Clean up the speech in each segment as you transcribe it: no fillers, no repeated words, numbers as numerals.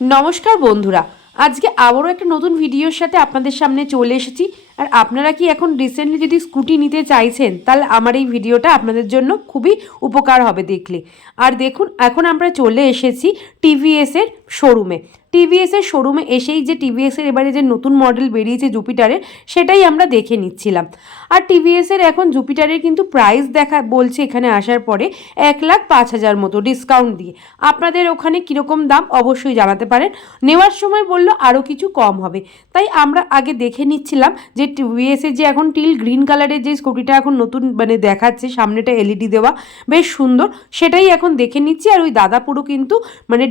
নমস্কার বন্ধুরা, আজকে আবারও একটা নতুন ভিডিওর সাথে আপনাদের সামনে চলে এসেছি। আর আপনারা কি এখন রিসেন্টলি যদি স্কুটি নিতে চাইছেন, তাহলে আমার এই ভিডিওটা আপনাদের জন্য খুবই উপকার হবে দেখলে। আর দেখুন, এখন আমরা চলে এসেছি টিভিএসের শোরুমে। টিভিএসের শোরুমে এসেই যে টিভিএসের এবারে যে নতুন মডেল বেরিয়েছে জুপিটারের, সেটাই আমরা দেখে নিচ্ছিলাম। আর টিভিএসের এখন জুপিটারের কিন্তু প্রাইস দেখা বলছে এখানে আসার পরে 1,05,000 মতো ডিসকাউন্ট দিয়ে। আপনাদের ওখানে কীরকম দাম অবশ্যই জানাতে পারেন। নেওয়ার সময় বললো আরও কিছু কম হবে, তাই আমরা আগে দেখে নিচ্ছিলাম যে টিভিএসের যে এখন টিল গ্রিন কালারের যে স্কুটিটা এখন নতুন দেখাচ্ছে, সামনেটা এলইডি দেওয়া, বেশ সুন্দর, সেটাই এখন দেখে নিচ্ছি। আর ওই দাদা পুরো কিন্তু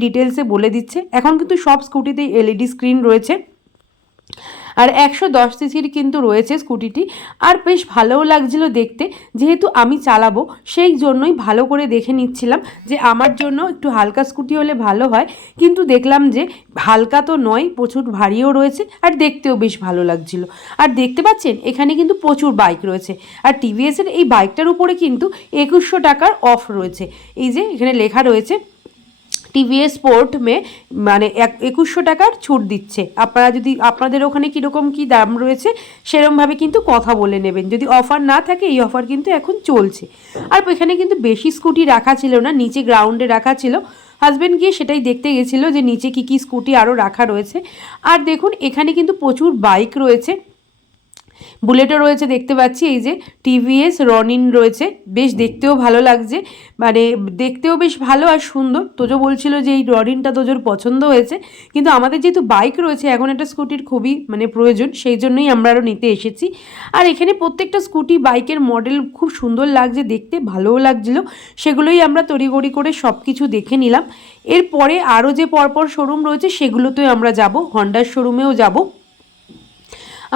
ডিটেলসে বলে দিচ্ছে। এখন কিন্তু সব স্কুটিতেই এলইডি স্ক্রিন রয়েছে। আর 110 সিসির কিন্তু রয়েছে স্কুটিটি। আর বেশ ভালোও লাগছিল দেখতে, যেহেতু আমি চালাবো সেই জন্যই ভালো করে দেখে নিচ্ছিলাম যে আমার জন্য একটু হালকা স্কুটি হলে ভালো হয়। কিন্তু দেখলাম যে হালকা তো নয়, প্রচুর ভারীও রয়েছে, আর দেখতেও বেশ ভালো লাগছিল। আর দেখতে পাচ্ছেন এখানে কিন্তু প্রচুর বাইক রয়েছে। আর টিভিএসের এই বাইকটার উপরে কিন্তু 2100 টাকার অফ রয়েছে। এই যে এখানে লেখা রয়েছে টিভিএস স্পোর্ট মে 2100 টাকার ছুট দিচ্ছে। আপনারা যদি আপনাদের ওখানে কীরকম কী দাম রয়েছে সেরমভাবে কিন্তু কথা বলে নেবেন। যদি অফার না থাকে, এই অফার কিন্তু এখন চলছে। আর এখানে কিন্তু বেশি স্কুটি রাখা ছিল না, নিচে গ্রাউন্ডে রাখা ছিল। হাজব্যান্ড গিয়ে সেটাই দেখতে গেছিলো যে নিচে কী কী স্কুটি আরও রাখা রয়েছে। আর দেখুন এখানে কিন্তু প্রচুর বাইক রয়েছে, বুলেটও রয়েছে দেখতে পাচ্ছি। এই যে টিভিএস রনিন রয়েছে, বেশ দেখতেও ভালো লাগছে, দেখতেও বেশ ভালো আর সুন্দর। তোজো বলছিল যে এই রনিনটা তোজোর পছন্দ হয়েছে, কিন্তু আমাদের যেহেতু বাইক রয়েছে এখন একটা স্কুটির খুবই প্রয়োজন, সেই জন্যই আমরা আরও নিতে এসেছি। আর এখানে প্রত্যেকটা স্কুটি বাইকের মডেল খুব সুন্দর লাগছে দেখতে, ভালোও লাগছিলো। সেগুলোই আমরা তড়িঘড়ি করে সব কিছু দেখে নিলাম। এরপরে আরও যে পরপর শোরুম রয়েছে সেগুলোতেও আমরা যাব, হন্ডার শোরুমেও যাব,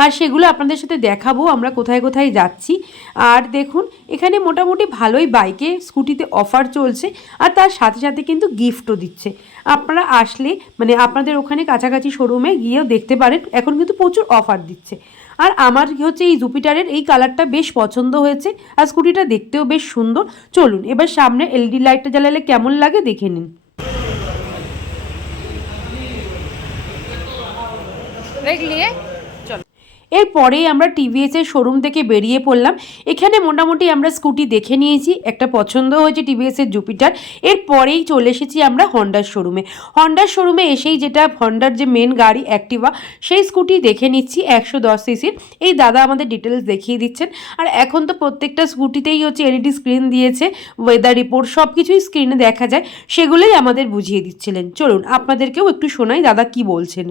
আর সেগুলো আপনাদের সাথে দেখাবো আমরা কোথায় কোথায় যাচ্ছি। আর দেখুন এখানে মোটামুটি ভালোই বাইকে স্কুটিতে অফার চলছে, আর তার সাথে সাথে কিন্তু গিফটও দিচ্ছে। আপনারা আসলে আপনাদের ওখানে কাছাকাছি শোরুমে গিয়েও দেখতে পারেন, এখন কিন্তু প্রচুর অফার দিচ্ছে। আর আমার হচ্ছে এই জুপিটারের এই কালারটা বেশ পছন্দ হয়েছে, আর স্কুটিটা দেখতেও বেশ সুন্দর। চলুন এবার সামনে এলইডি লাইটটা জ্বালালে কেমন লাগে দেখে নিন। দেখলিয়ে এরপরেই আমরা টিভিএসের শোরুম থেকে বেরিয়ে পড়লাম। এখানে মোটামুটি আমরা স্কুটি দেখে নিয়েছি, একটা পছন্দ হয়েছে টিভিএসের জুপিটার। এরপরেই চলে এসেছি আমরা হন্ডার শোরুমে। হন্ডার শোরুমে এসেই যেটা হন্ডার যে মেন গাড়ি অ্যাক্টিভা, সেই স্কুটি দেখে নিচ্ছি 110 সিসির। এই দাদা আমাদের ডিটেলস দেখিয়ে দিচ্ছেন। আর এখন তো প্রত্যেকটা স্কুটিতেই হচ্ছে এলইডি স্ক্রিন দিয়েছে, ওয়েদার রিপোর্ট সব কিছুই স্ক্রিনে দেখা যায়, সেগুলোই আমাদের বুঝিয়ে দিচ্ছিলেন। চলুন আপনাদেরকেও একটু শোনাই দাদা কি বলছেন।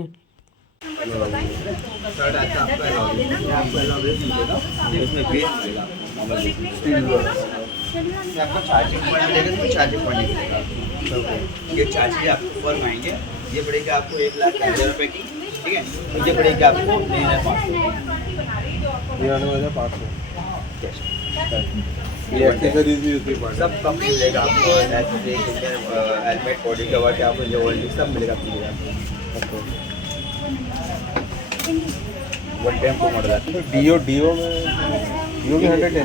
शर्ट आता है आपका अलाउ है, आपको अलाउ मिलेगा, इसमें ग्रीन मिलेगा, ये आपका चार्जिंग पॉइंट मिलेगा, तो चार्जिंग पॉइंट मिलेगा। ये चार्जिंग आपको ऊपर आएंगे, ये पड़ेगा आपको 1,05,000 की, ठीक है। ये पड़ेगा आपको 9,500। ये एक्सेसरीज भी उसके पास सब कम मिलेगा आपको, हेलमेट, बॉडी कवर, आपको जो सब मिलेगा आपको। वन टेम्पो मॉडल आता है, डियो भी 110 है,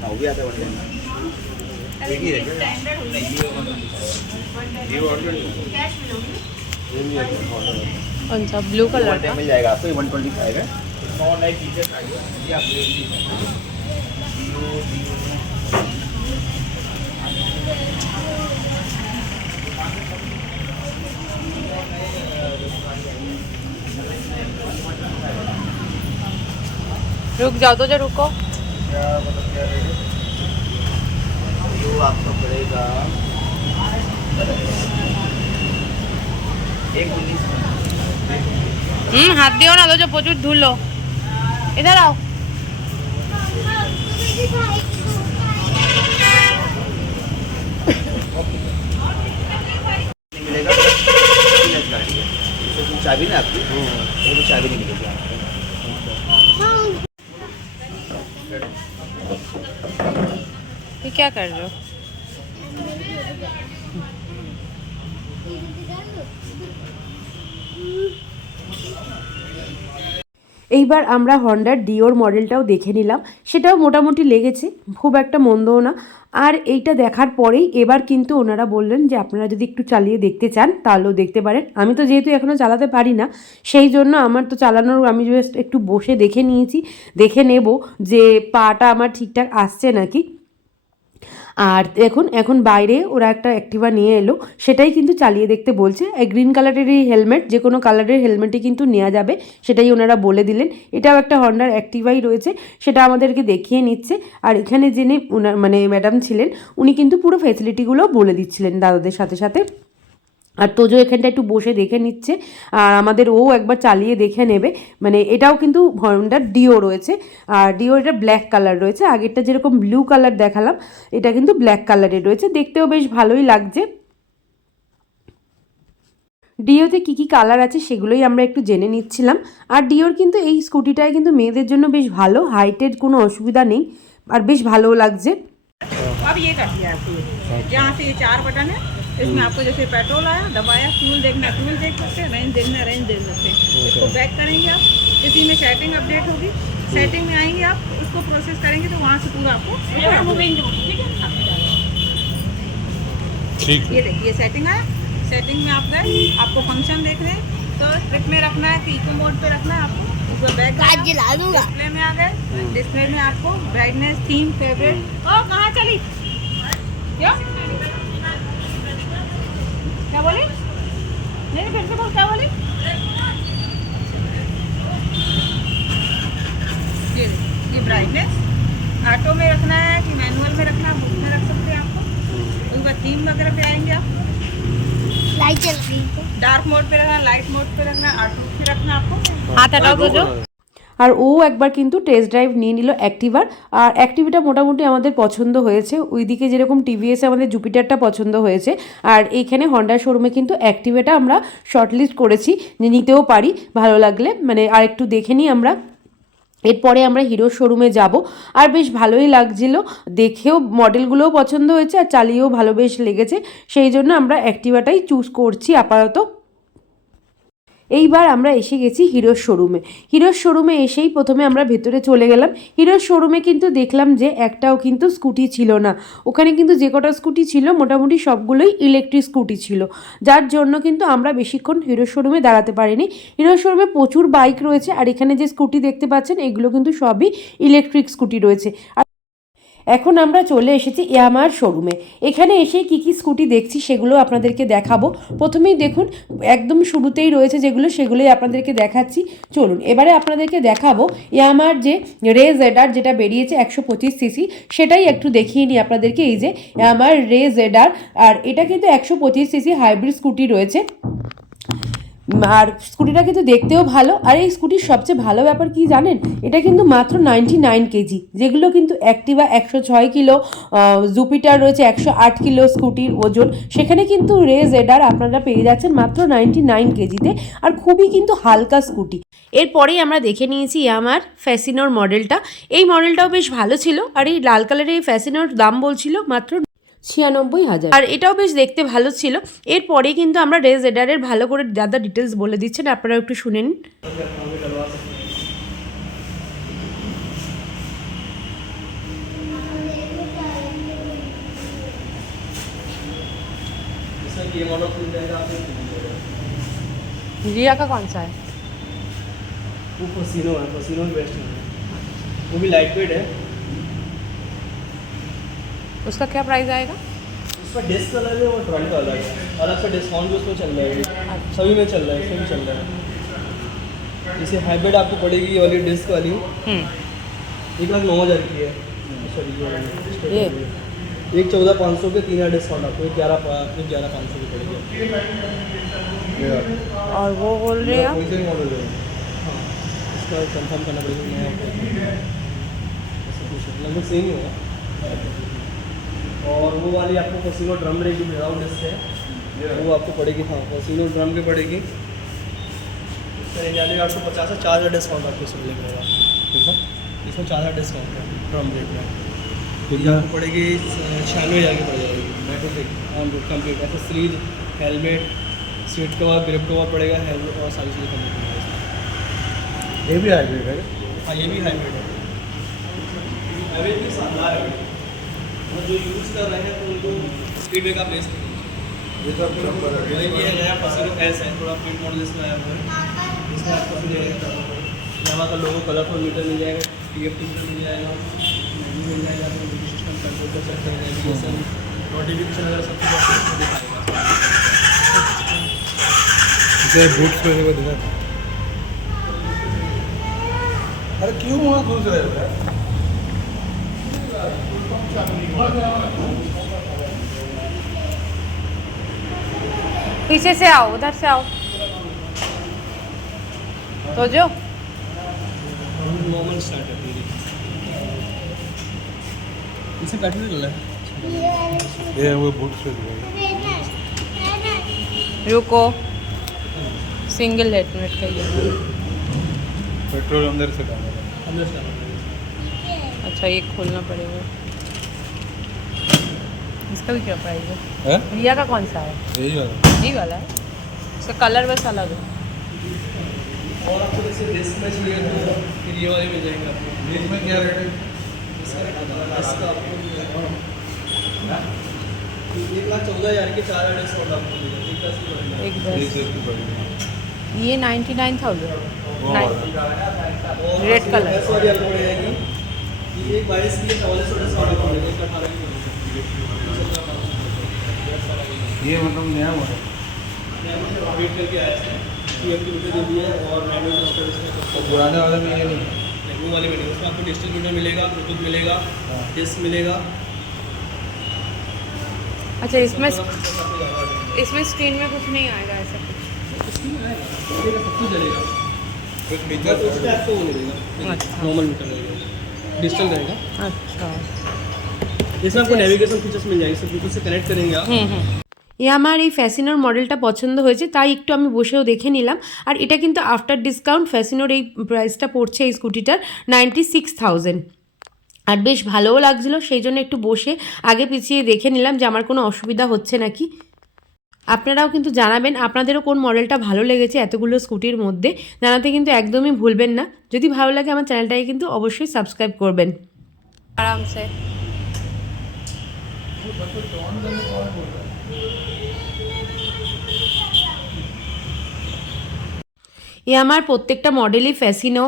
हाँ वो भी आता है 110 में। एक ही रहेगा डियो ऑर्डर कौन सा ब्लू कलर का मिल जाएगा आपको, 125 है। नॉन लाइट फीचर चाहिए ये आप ले लीजिए। रुक जाओ तो जो रुको। ये आपका पड़ेगा 1,19। हाथ दियो ना तो जो प्रचुर धुलो, इधर आओ। मिलेगा चाबी ना आपकी, वो चाबी नहीं मिलेगी आपको। ये क्या कर रहे हो? এইবার আমরা হন্ডার ডিওর মডেলটাও দেখে নিলাম, সেটাও মোটামুটি লেগেছে, খুব একটা মন্দও না। আর এইটা দেখার পরেই এবার কিন্তু ওনারা বললেন যে আপনারা যদি একটু চালিয়ে দেখতে চান তাহলেও দেখতে পারেন। আমি তো যেহেতু এখনও চালাতে পারি না, সেই জন্য আমার তো চালানোর আমি জাস্ট একটু বসে দেখে নিয়েছি, দেখে নেব যে পাটা আমার ঠিকঠাক আসছে নাকি। আর এখন বাইরে ওরা একটা অ্যাক্টিভা নিয়ে এলো, সেটাই কিন্তু চালিয়ে দেখতে বলছে। এই গ্রিন কালারেরই হেলমেট, যে কোনো কালারের হেলমেটই কিন্তু নেওয়া যাবে, সেটাই ওনারা বলে দিলেন। এটাও একটা হন্ডার অ্যাক্টিভাই রয়েছে, সেটা আমাদেরকে দেখিয়ে নিচ্ছে। আর এখানে যিনি ওনার মানে ম্যাডাম ছিলেন, উনি কিন্তু পুরো ফ্যাসিলিটিগুলো বলে দিচ্ছিলেন দাদাদের সাথে সাথে। আর তোজো এখানটা একটু বসে দেখে নিচ্ছে, আর আমাদের ও একবার চালিয়ে দেখে নেবে। মানে এটাও কিন্তু হন্ডার ডিও রয়েছে, আর ডিও এটা ব্ল্যাক কালার রয়েছে। আগেরটা যেরকম ব্লু কালার দেখালাম, এটা কিন্তু ব্ল্যাক কালারের রয়েছে, দেখতেও বেশ ভালোই লাগছে। ডিওতে কী কী কালার আছে সেগুলোই আমরা একটু জেনে নিচ্ছিলাম। আর ডিওর কিন্তু এই স্কুটিটায় কিন্তু মেয়েদের জন্য বেশ ভালো, হাইটের কোনো অসুবিধা নেই, আর বেশ ভালোও লাগছে। अब ये कर दिया आपको, यहाँ से ये 4 बटन है, इसमें आपको जैसे पेट्रोल आया दबाया, फ्यूल देखना फ्यूल देख सकते हैं, रेंज देखना रेंज देख सकते हैं। इसको बैक करेंगे आप, इसी में सेटिंग अपडेट होगी, सेटिंग में आएंगे आप, इसको प्रोसेस करेंगे तो वहाँ से पूरा आपको ठीक है। ये देखिए सेटिंग आया, सेटिंग में आप गए, आपको फंक्शन देख रहे हैं तो ट्रिप में रखना है कि इको मोड पे रखना है आपको। डिस्प्ले में आ गए, डिस्प्ले में आपको ब्राइटनेस, थीम, फेवरेट। ओ कहाँ चली क्या क्या बोली? नहीं फिर से बोल, क्या बोली? ये ब्राइटनेस ऑटो में रखना है कि मैनुअल में रखना है, बुक में रख सकते हैं आपको। उसके बाद थीम वगैरह पे आएंगे आप, लाइट चल रही है, डार्क मोड पे रखना, लाइट मोड पे रखना, ऑटो पे रखना आपको। हाथ हटाओ तो जो। আর ও একবার কিন্তু টেস্ট ড্রাইভ নিয়ে নিল অ্যাক্টিভার। আর অ্যাক্টিভিটা মোটামুটি আমাদের পছন্দ হয়েছে, ওইদিকে যেরকম টিভিএসে আমাদের জুপিটারটা পছন্দ হয়েছে, আর এইখানে হন্ডা শোরুমে কিন্তু অ্যাক্টিভাটা আমরা শর্টলিস্ট করেছি যে নিতেও পারি ভালো লাগলে, মানে আর একটু দেখে নিই আমরা। এরপরে আমরা হিরো শোরুমে যাব, আর বেশ ভালোই লাগছিল দেখেও, মডেলগুলোও পছন্দ হয়েছে আর চালিয়েও ভালো বেশ লেগেছে, সেই জন্য আমরা অ্যাক্টিভাটাই চুজ করছি আপাতত। এইবার আমরা এসে গেছি হিরোর শোরুমে। হিরোর শোরুমে এসেই প্রথমে আমরা ভেতরে চলে গেলাম। হিরোর শোরুমে কিন্তু দেখলাম যে একটাও কিন্তু স্কুটি ছিল না, ওখানে কিন্তু যে কটা স্কুটি ছিল মোটামুটি সবগুলোই ইলেকট্রিক স্কুটি ছিল, যার জন্য কিন্তু আমরা বেশিক্ষণ হিরোর শোরুমে দাঁড়াতে পারিনি। হিরোর শোরুমে প্রচুর বাইক রয়েছে, আর এখানে যে স্কুটি দেখতে পাচ্ছেন এগুলো কিন্তু সবই ইলেকট্রিক স্কুটি রয়েছে। এখন আমরা চলে এসেছি ইয়ামাহার শোরুমে। এখানে এসে কি কি স্কুটি দেখছি সেগুলো আপনাদেরকে দেখাবো। প্রথমেই দেখুন একদম শুরুতেই রয়েছে যেগুলো, সেগুলোই আপনাদেরকে দেখাচ্ছি। চলুন এবারে আপনাদেরকে দেখাবো ইয়ামাহার যে রে জেডার যেটা বেরিয়েছে 125 সিসি, সেটাই একটু দেখিয়ে নিই আপনাদেরকে। এই যে ইয়ামাহার রে জেডার, আর এটা কিন্তু 125 সিসি হাইব্রিড স্কুটি রয়েছে, আর স্কুটিটা কিন্তু দেখতেও ভালো। আর এই স্কুটির সবচেয়ে ভালো ব্যাপার কি জানেন, এটা কিন্তু মাত্র 99 কেজি, যেগুলো কিন্তু অ্যাক্টিভা 106 কিলো, জুপিটার রয়েছে 108 কিলো স্কুটির ওজন, সেখানে কিন্তু রে জেডার আপনারা পেয়ে যাচ্ছেন মাত্র 99 কেজিতে, আর খুবই কিন্তু হালকা স্কুটি। এরপরেই আমরা দেখে নিয়েছি আমার ফ্যাসিনোর মডেলটা। এই মডেলটাও বেশ ভালো ছিল, আর এই লাল কালারের এই ফ্যাসিনোর দাম বলছিল মাত্র 96,000, আর এটাও বেশ দেখতে ভালো ছিল। এরপরে কিন্তু আমরা রে জেডারের ভালো করে দাদা ডিটেলস বলে দিচ্ছেন, আপনারা একটু শুনে নিন। रिया का कौन सा है? वो फसीनो है, फसीनो बेस्ट है, वो भी लाइट वेट है। उसका क्या प्राइस आएगा? उसका डिस्क अलग है और फ्रंट का अलग है, अलग से डिस्काउंट भी उसमें चल रहा है, सभी में चल रहा है, सभी चल रहा है। जैसे हाइब्रिड आपको पड़ेगी ये वाली डिस्क वाली 1,09,000 की है, सॉरी ये 1,14,500 के 3,000 डिस्काउंट आपको 11,500 की पड़ेगी। और वो बोल रहे हैं कोई से मॉडल है, हाँ इसका कंफर्म करना पड़ेगा, मैं आपको ऐसा कुछ लगभग सेम ही होगा। और वो वाली आपको फसीनो ड्रम ब्रेक जो विदाउट डिस्क है वो आपको पड़ेगी, हाँ फसीनो ड्रम की पड़ेगी, इसका रेंज आने आपको 50 से 4,000 डिस्काउंट आपको इसमें मिलेगा, ठीक है। इसमें 4,000 डिस्काउंट है ड्रम ब्रेक में, तो ये आपको पड़ेगी 96,000 की पड़ जाएगी battery complete, accessories, helmet, seat cover, grip cover पड़ेगा, हेलमेट और सारी चीज़ें कम्प्लीट है। ये भी हाइब्रिड है? हाँ ये भी हाइब्रिड है, एवरेज भी शानदार है। और जो यूज़ कर रहे हैं तो उनको फीडबैक आप ले सकते हैं। ये नया फसीनो एस है, थोड़ा प्रिंट मॉडल इसमें आया हुआ है। इसमें आपको फिर यहाँ का लोगो कलरफुल मीटर मिल जाएगा, TFT मीटर मिल जाएगा, मेन्यू मिल जाएगा, आपको म्यूजिक सिस्टम कंट्रोल कर सकते हैं, नेविगेशन, नोटिफिकेशन वगैरह सब कुछ आपको इसमें दिखाएगा। बूट्स में को दिखा। अरे क्यों वहाँ घुस रहे हो? पीछे से आओ, उधर से आओ तो जो नॉर्मल स्टार्ट है पूरी। इसे बैटरी डला है। ये वो बूट्स में दिखा। रुको, सिंगल हेडलाइट का ये। पेट्रोल अंदर से डाला है। अंदर से डाला है। अच्छा, ये खोलना पड़ेगा। इसका भी क्या प्राइस है? हैं? रिया का कौन सा है? यही वाला। जी वाला है। इसका कलर बस अलग है। और आपको जैसे डिस्क में चाहिए तो फिर ये वाले मिल जाएंगे आपको। बीच में क्या रेट है? इसका रेट इसका आपको 1,14,000 के 4 डिस्काउंट आपको मिलेगा। एक दस, की पड़ेगी। ये 99,000 वो वाला। Red colour. ऐसे वाली आपको मिल जाएगी। ये 22 की 4400 डिस्काउंट आपको मिलेगा, 18 की। ये मतलब नया मॉडल। अपडेट करके आया है, TFT मीटर दे दिया है और मैनुअल मीटर इसमें और पुराने वाले में ये नहीं। वो वाले मीटर उसमें आपको डिजिटल मीटर मिलेगा, ब्लूटूथ मिलेगा, डिस्क मिलेगा। अच्छा, इसमें स्क्रीन में कुछ नहीं आएगा ऐसा कुछ? चलेगा, सब कुछ चलेगा। कुछ बस फीचर उस पर आपको वो मिलेगा, अच्छा। नॉर्मल मीटर मिलेगा, डिजिटल रहेगा। अच्छा। इसमें आपको नेविगेशन फीचर्स मिल जाएंगे, सब ब्लूटूथ से कनेक्ट करेंगे आप। আমার এই ফ্যাসিনোর মডেলটা পছন্দ হয়েছে, তাই একটু আমি বসেও দেখে নিলাম। আর এটা কিন্তু আফটার ডিসকাউন্ট ফ্যাসিনোর এই প্রাইসটা পড়ছে এই স্কুটিটার 96,000। আর বেশ ভালোও লাগছিলো, সেই জন্য একটু বসে আগে পিছিয়ে দেখে নিলাম যে আমার কোনো অসুবিধা হচ্ছে নাকি। আপনারাও কিন্তু জানাবেন আপনাদেরও কোন মডেলটা ভালো লেগেছে এতগুলো স্কুটির মধ্যে, জানাতে কিন্তু একদমই ভুলবেন না। যদি ভালো লাগে আমার চ্যানেলটাকে কিন্তু অবশ্যই সাবস্ক্রাইব করবেন। আরামসে এ আমার প্রত্যেকটা মডেলই ফ্যাসিনো,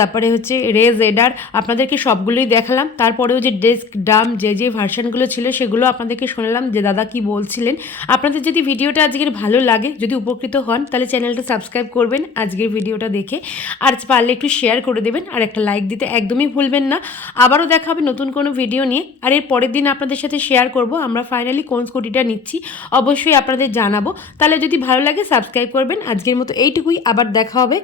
তারপরে হচ্ছে রেজ এডার আপনাদেরকে সবগুলোই দেখালাম। তারপরেও যে ডেস্ক ডাম যে ভার্সানগুলো ছিল সেগুলো আপনাদেরকে শোনালাম যে দাদা কি বলছিলেন। আপনাদের যদি ভিডিওটা আজকের ভালো লাগে, যদি উপকৃত হন, তাহলে চ্যানেলটা সাবস্ক্রাইব করবেন আজকের ভিডিওটা দেখে, আর পারলে একটু শেয়ার করে দেবেন আর একটা লাইক দিতে একদমই ভুলবেন না। আবারও দেখা হবে নতুন কোনো ভিডিও নিয়ে, আর এর পরের দিন আপনাদের সাথে শেয়ার করব আমরা ফাইনালি কোন স্কুটিটা নিচ্ছি, অবশ্যই আপনাদের জানাবো। তাহলে যদি ভালো লাগে সাবস্ক্রাইব করবেন। আজকের মতো এইটুকুই, আবার দেখা হবে।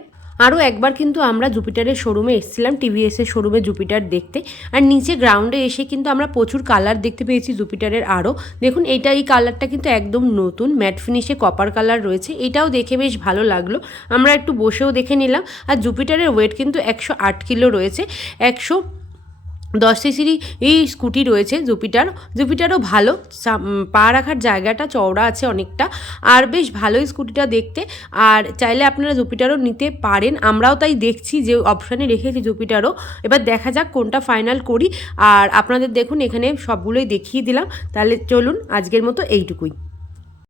আরও একবার কিন্তু আমরা জুপিটারের শোরুমে এসেছিলাম, টিভিএসের শোরুমে জুপিটার দেখতে, আর নিচে গ্রাউন্ডে এসে কিন্তু আমরা প্রচুর কালার দেখতে পেয়েছি জুপিটারের। আরও দেখুন, এই কালারটা কিন্তু একদম নতুন ম্যাট ফিনিশে কপার কালার রয়েছে, এটাও দেখে বেশ ভালো লাগলো। আমরা একটু বসেও দেখে নিলাম। আর জুপিটারের ওয়েট কিন্তু 108 কিলো রয়েছে, 110 সিসির এই স্কুটি রয়েছে জুপিটারও ভালো, পা রাখার জায়গাটা চওড়া আছে অনেকটা, আর বেশ ভালোই স্কুটিটা দেখতে। আর চাইলে আপনারা জুপিটারও নিতে পারেন, আমরাও তাই দেখছি যে অপশানে রেখেছি জুপিটারও। এবার দেখা যাক কোনটা ফাইনাল করি। আর আপনাদের দেখুন এখানে সবগুলোই দেখিয়ে দিলাম। তাহলে চলুন আজকের মতো এইটুকুই।